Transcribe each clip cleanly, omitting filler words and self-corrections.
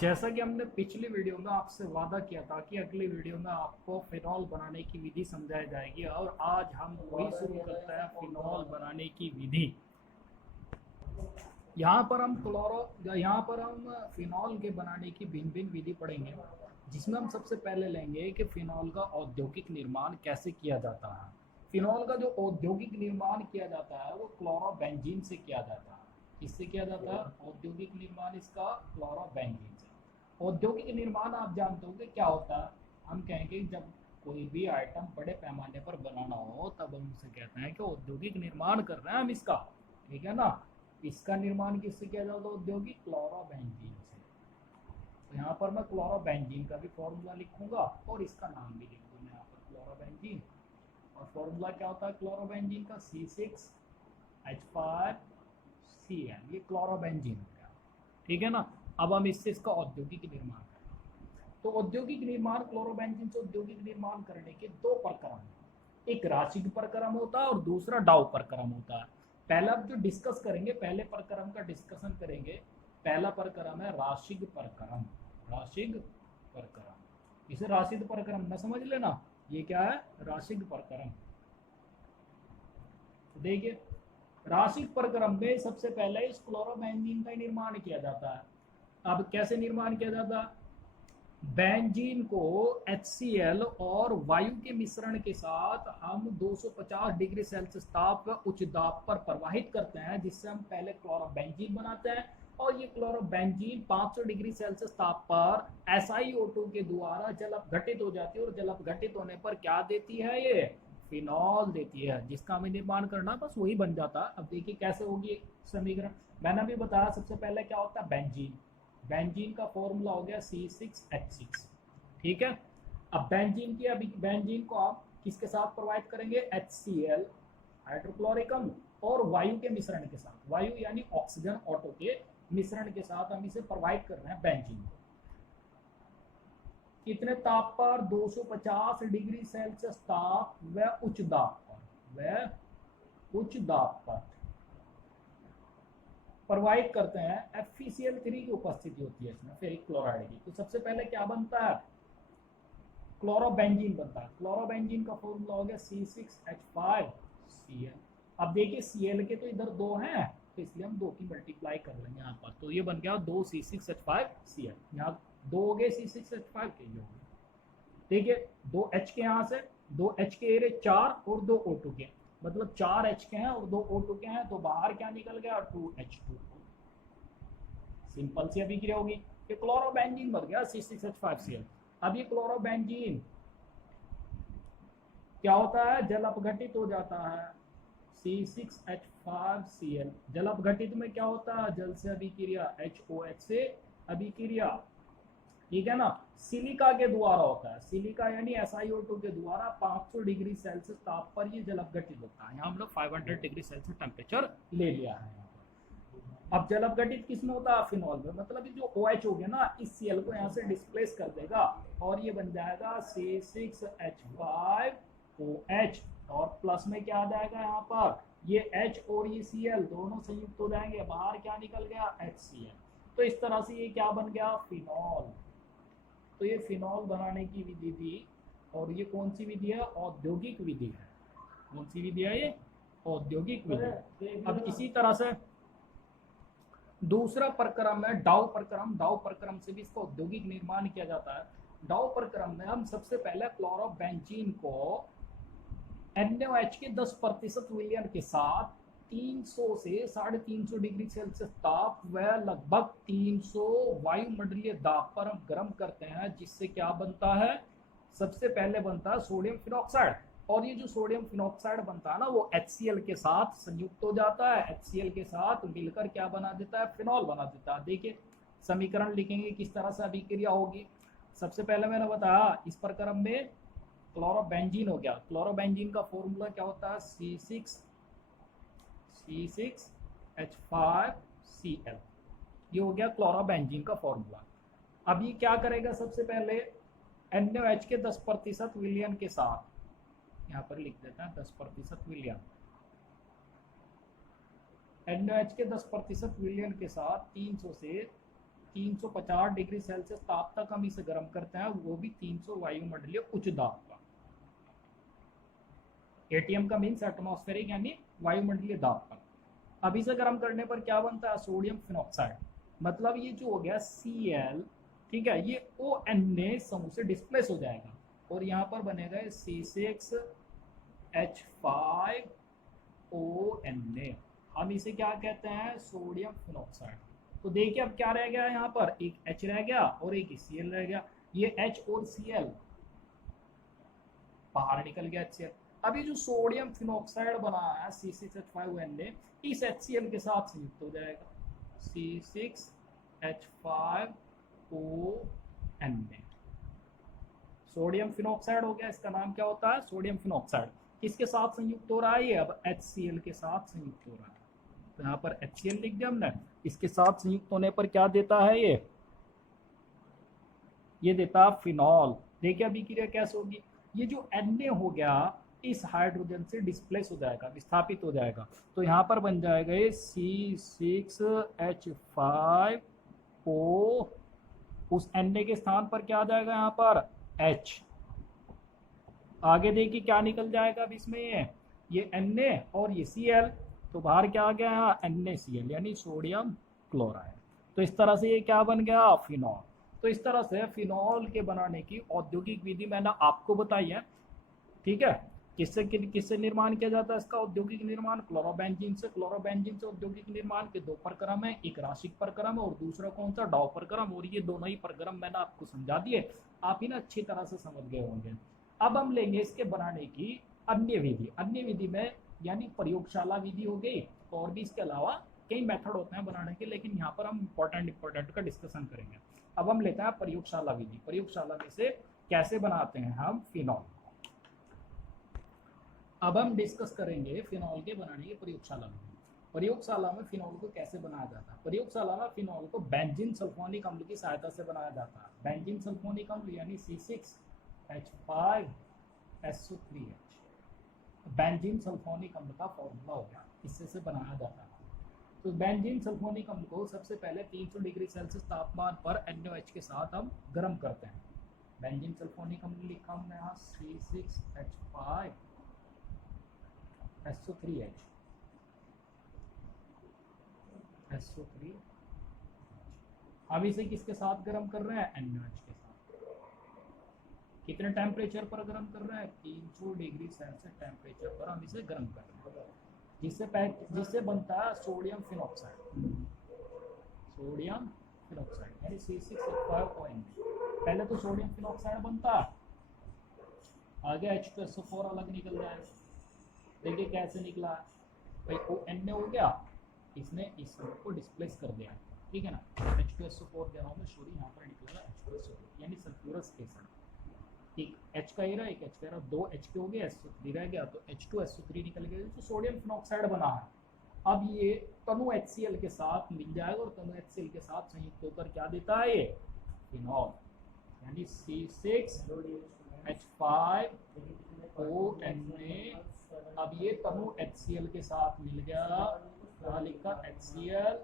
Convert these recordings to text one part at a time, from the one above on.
जैसा कि हमने पिछली वीडियो में आपसे वादा किया था कि अगली वीडियो में आपको फिनॉल बनाने की विधि समझाई जाएगी, और आज हम वही शुरू करते हैं फिनॉल बनाने की विधि। यहाँ पर हम फिनॉल के बनाने की भिन्न भिन्न विधि पढ़ेंगे, जिसमें हम सबसे पहले लेंगे कि फिनॉल का औद्योगिक निर्माण कैसे किया जाता है। फिनॉल का जो औद्योगिक निर्माण किया जाता है वो क्लोरोबेंजीन से किया जाता है। किससे किया जाता है औद्योगिक निर्माण इसका? क्लोरोबेंजीन से। औद्योगिक निर्माण आप जानते हो कि क्या होता है। हम कहेंगे जब कोई भी आइटम बड़े पैमाने पर बनाना हो तब हम उसे कहते हैं कि औद्योगिक निर्माण कर रहे हैं हम इसका। ठीक है ना। इसका निर्माण किससे किया जाता है? औद्योगिक क्लोरोबेंजीन से। तो यहाँ पर मैं क्लोरोबेंजीन का भी फॉर्मूला लिखूंगा और इसका नाम भी लिख दूंगा यहाँ पर क्लोरोबेंजीन। और फॉर्मूला क्या होता है क्लोरोबेंजीन का? C6H5Cl। ये क्लोरोबेंजीन हो गया। ठीक है ना। अब हम इससे इसका औद्योगिक निर्माण करें। तो औद्योगिक निर्माण क्लोरोबेंजीन से औद्योगिक निर्माण करने के दो प्रक्रम हैं। एक राशिक प्रक्रम होता है और दूसरा डाउ प्रक्रम होता है। पहला जो डिस्कस करेंगे, पहले प्रक्रम का डिस्कशन करेंगे। पहला प्रक्रम है राशिक प्रक्रम। राशिक प्रक्रम, इसे राशिक प्रक्रम न समझ लेना। ये क्या है? राशिक प्रक्रम। तो देखिए, राशिक प्रक्रम में सबसे पहले इस क्लोरोबेंजीन का निर्माण किया जाता है। अब कैसे निर्माण किया जाता है? बेंजीन को HCl और वायु के मिश्रण के साथ हम 250 डिग्री सेल्सियस ताप व उच्च दाब पर प्रवाहित करते हैं, जिससे हम पहले क्लोरोबेंजीन बनाते हैं। और ये क्लोरोबेंजीन 500 डिग्री सेल्सियस ताप पर SiO2 के द्वारा जल अपघटित हो जाती है, और जल अपघटित होने पर क्या देती है? ये फिनॉल देती है, जिसका हमें निर्माण करना बस वही बन जाता है। अब देखिए कैसे होगी समीकरण। मैंने अभी बताया सबसे पहले क्या होता है बेंजीन। बेंजीन का फॉर्मूला हो गया C6H6। ठीक है। अब बेंजीन की, अभी बेंजीन को आप किसके साथ प्रोवाइड करेंगे? HCl हाइड्रोक्लोरिक अम्ल और वायु के मिश्रण के साथ। वायु यानी ऑक्सीजन ऑटो के मिश्रण के साथ हम इसे प्रोवाइड कर रहे हैं बेंजीन को। कितने ताप पर? 250 डिग्री सेल्सियस ताप व उच्च दाब पर, व उच्च दाब पर प्रोवाइड करते हैं। FeCl3 की उपस्थिति होती है इसमें, फेरिक क्लोराइड की। तो सबसे पहले क्या बनता है? क्लोरोबेंजीन बनता है। क्लोरोबेंजीन का फॉर्मूला हो गया C6H5Cl। अब देखिए Cl के तो इधर दो हैं, तो इसलिए हम दो की मल्टीप्लाई कर लेंगे यहाँ पर। तो ये बन गया 2C6H5Cl। यहाँ दो हो गए C6H5 के, ये हो गए। देखिए दो H के यहाँ से, दो H के एरे 4 और दो O2 के, मतलब 4 H के हैं और दो O2 के हैं। तो बाहर क्या निकल गया? 2H2। सिंपल सी अभिक्रिया होगी। ये क्लोरोबेंजीन बन गया C6H5Cl। अब ये क्लोरोबेंजीन क्या होता है? जल अपघटित हो जाता है। C6H5Cl जल अपघटित में क्या होता है? जल से अभिक्रिया, HOH से अभिक्रिया। ठीक है ना। सिलिका के द्वारा होता है। सिलिका यानी SiO2 के द्वारा 500 डिग्री सेल्सियस ताप पर ये जल अपघटित होता है। यहाँ हम लोग 500 डिग्री सेल्सियस टेम्परेचर ले लिया है। अब जल अपघटित किस में होता है? फिनॉल में। मतलब ये जो OH हो गया ना, इस Cl को यहाँ से डिस्प्लेस कर देगा और ये बन जाएगा C6H5OH। और प्लस में क्या आ जाएगा यहाँ पर? ये H और ये Cl दोनों संयुक्त हो जाएंगे, बाहर क्या निकल गया? HCl। तो इस तरह से ये क्या बन गया? फिनॉल। तो ये फिनॉल बनाने की विधि थी। और ये कौन सी विधि है? औद्योगिक विधि है। कौन सी विधि है ये? औद्योगिक विधि। अब इसी तरह से दूसरा प्रक्रम है डाउ प्रक्रम। डाउ प्रक्रम से भी इसका औद्योगिक निर्माण किया जाता है। डाउ प्रक्रम में हम सबसे पहले क्लोरोबेंजीन को NaOH के 10% विलयन के साथ 300 से 350 डिग्री सेल्सियस ताप व लगभग 300 वायुमंडलीय दाब पर हम गर्म करते हैं, जिससे क्या बनता है? सबसे पहले बनता है सोडियम फिनॉक्साइड। और ये जो सोडियम फिनॉक्साइड बनता है ना, वो HCl के साथ संयुक्त हो जाता है। HCl के साथ मिलकर क्या बना देता है? फिनॉल बना देता है। देखिए समीकरण लिखेंगे किस तरह से अभिक्रिया होगी। सबसे पहले मैंने बताया इस प्रक्रम में क्लोरोबेंजीन हो गया। क्लोरोबेंजीन का फॉर्मूला क्या होता है? C6H5Cl। ये हो गया क्लोरोबेंजीन का फॉर्मूला। अब ये क्या करेगा? सबसे पहले NaOH के 10% विलयन के साथ, यहाँ पर लिख देता है 10% विलयन। NaOH के 10% विलयन के साथ 300 से 350 डिग्री सेल्सियस ताप तक हम इसे गर्म करते हैं, वो भी 300 वायुमंडलीय उच्च दाब पर। एटीएम का मीन्स एटमॉस्फेरिक यानी वायुमंडलीय दाब पर। अब इसे गर्म करने पर क्या बनता है, सोडियम फिनॉक्साइड। मतलब ये जो हो गया Cl, ठीक है, ये ONa समूह से डिस्प्लेस हो जाएगा और यहाँ पर बनेगा C6H5ONa। हम इसे क्या कहते हैं, सोडियम फिनॉक्साइड। तो देखिए अब क्या रह गया यहाँ पर, एक H रह गया और एक Cl रह गया। ये H और Cl बाहर निकल गया HCl। अब ये जो सोडियम फिनॉक्साइड बना है C6H5ONa, इस HCl के साथ संयुक्त हो जाएगा, C6H5ONa। सोडियम फिनॉक्साइड हो गया, इसका नाम क्या होता है, सोडियम फिनॉक्साइड। किसके साथ संयुक्त हो रहा है ये, अब HCl के साथ संयुक्त हो रहा है। तो यहाँ पर HCl लिख दिया हमने। इसके साथ संयुक्त होने पर क्या देता है ये देता है फिनॉल। देखिए अभी क्रिया कैसे होगी, ये जो Na हो गया इस हाइड्रोजन से डिस्प्लेस हो जाएगा, विस्थापित हो जाएगा। तो यहाँ पर बन जाएगा ये C6H5O, उस Na के स्थान पर क्या आ जाएगा यहाँ पर H। आगे देखिए क्या निकल जाएगा अब इसमें, ये Na और ये Cl, तो बाहर क्या आ गया NaCl यानी सोडियम क्लोराइड। तो इस तरह से ये क्या बन गया, फिनॉल। तो इस तरह से फिनॉल के बनाने की औद्योगिक विधि मैंने आपको बताई है, ठीक है। किससे निर्माण किया जाता है इसका औद्योगिक निर्माण, क्लोरोबेंजीन से। क्लोरोबेंजीन से औद्योगिक निर्माण के दो प्रक्रम है, एक राशिक प्रक्रम और दूसरा कौन सा, डाउ प्रक्रम। और ये दोनों ही प्रक्रम मैंने आपको समझा दिए, आप ही ना अच्छी तरह से समझ गए होंगे। अब हम लेंगे इसके बनाने की अन्य विधि। अन्य विधि में यानी प्रयोगशाला विधि हो गई, और भी इसके अलावा कई मेथड होते हैं बनाने के, लेकिन यहाँ पर हम इंपॉर्टेंट का डिस्कशन करेंगे। अब हम लेते हैं प्रयोगशाला विधि। प्रयोगशाला में से कैसे बनाते हैं हम फिनॉल। अब हम डिस्कस करेंगे फिनॉल के बनाने की प्रयोगशाला में। प्रयोगशाला में फिनॉल को कैसे बनाया जाता है। प्रयोगशाला में फिनॉल को बेंजीन सल्फोनिक अम्ल की सहायता से बनाया जाता है। बेंजीन सल्फोनिक अम्ल यानी C6H5SO3H। बेंजीन सल्फोनिक अम्ल का फॉर्मूला हो गया, इससे से बनाया जाता है। तो बेंजीन सल्फोनिक अम्ल को सबसे पहले 300 डिग्री सेल्सियस तापमान पर NaOH के साथ हम गर्म करते हैं। बेंजीन सल्फोनिक अम्ल लिखा हमने यहाँ C6H5SO3H। हम इसे किसके साथ गर्म कर रहे हैं, NaOH के साथ। कितने टेम्परेचर पर गर्म कर रहे हैं, 300 डिग्री सेल्सियस टेम्परेचर पर हम इसे गर्म कर रहे हैं, जिससे बनता है सोडियम फिनॉक्साइड। सोडियम फिनॉक्साइड यानी C6H5ONa। पहले तो सोडियम फिनॉक्साइड बनता है, आगे H2SO4 अलग निकल जाएगा। देखिए कैसे निकला भाई, Na हो गया, इसने इस को डिस्प्लेस कर दिया, ठीक है ना। H2SO4 दे रहा हूँ मैं, सॉरी, यहाँ पर निकला H2SO4 यानी सल्फ्यूरस एसिड। एक H का ही रहा, एक H का रहा, दो H के हो गए, SO3 रह गया, तो H2SO3 निकल गया, तो सोडियम फिनॉक्साइड बना है। अब ये तनु HCl के साथ मिल जाएगा और तनु HCl के साथ संयुक्त होकर क्या देता है ये, फिनॉल यानी C6H5ONa। अब ये तनु HCl के साथ मिल गया, यहाँ लिखा HCl,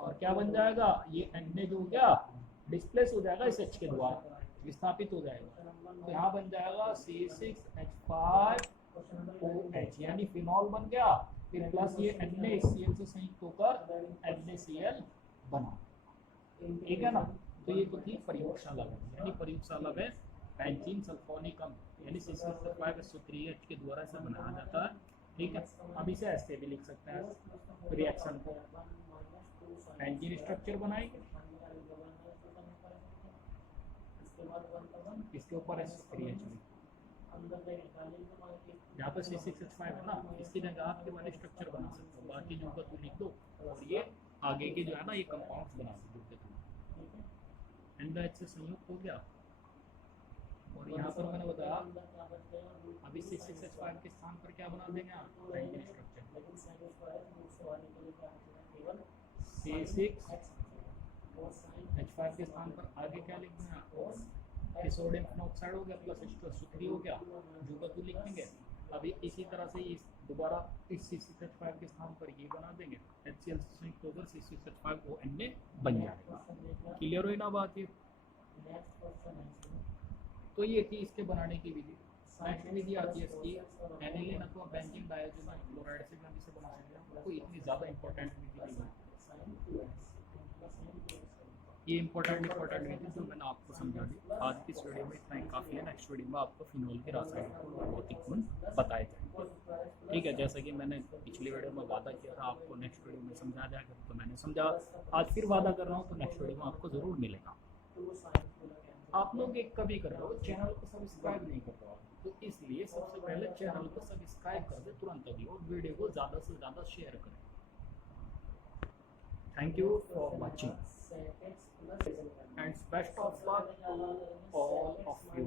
और क्या बन जाएगा ये Na जो हो गया डिस्प्लेस हो जाएगा इस H के द्वारा, विस्थापित हो जाएगा। तो यहाँ बन जाएगा C6H5OH यानी फिनॉल बन गया, फिर प्लस ये NaCl से संयुक्त होकर NaCl बना, ठीक है ना। तो ये तो थी प्रयोगशाला में, यानी प्रयोगशाला में बेंजीन सल्फोनिक अम्ल यानी C6H5SO3H के द्वारा इसे बनाया जाता है, ठीक है। अब इसे ऐसे भी लिख सकते हैं, रिएक्शन को बेंजीन स्ट्रक्चर बनाएंगे, इसके ऊपर SO3H यहाँ पर C6H5 है ना, इसकी जगह आप ये वाले स्ट्रक्चर बना सकते हो, बाकी जो का तू लिख दो और ये आगे के जो है ना ये कंपाउंड्स बना सकते हो, NaH से संयुक्त हो गया। और यहाँ पर मैंने बताया अभी C6H5 के स्थान पर क्या बना देंगे आप, बेंजीन स्ट्रक्चर। C6H5 के स्थान पर आगे क्या लिख देंगे आप, सोडियम फिनॉक्साइड हो गया प्लस H2SO3 हो गया, जो का तू लिखेंगे अभी इसी तरह से इस दोबारा इस CC-H5 के स्थान पर ये बना देंगे, HCl संयुक्त होकर CC-H5ONA बन जाएगा। क्लियर हुई ना बात ये? तो ये थी इसके बनाने की विधि। नेक्स्ट विधि आती है इसकी एनिलीन अथवा बेंजीन डायज़ोनाइल क्लोराइड से भी हम इसे बना सकते हैं। कोई इतनी ज़्यादा इंपॉर्टेंट विधि नहीं है ये, इंपॉर्टेंट विधि जो मैंने आपको समझा दी। आज की इस वीडियो में इतना ही काफ़ी है। नेक्स्ट वीडियो में आपको फिनोल के रासायनिक भौतिक गुण बताए जाएंगे। ठीक है, जैसा कि मैंने पिछली वीडियो में वादा किया था आपको नेक्स्ट वीडियो में समझा जाएगा, तो मैंने समझा। आज फिर वादा कर रहा हूँ, तो नेक्स्ट वीडियो में आपको ज़रूर मिलेगा। आप लोग एक कभी कर रहे हो, चैनल को सब्सक्राइब नहीं कर रहे हो, तो इसलिए सबसे पहले चैनल को सब्सक्राइब कर दे तुरंत अभी, और वीडियो को ज़्यादा से ज़्यादा शेयर करें। Thank you for watching and best of luck to all of you.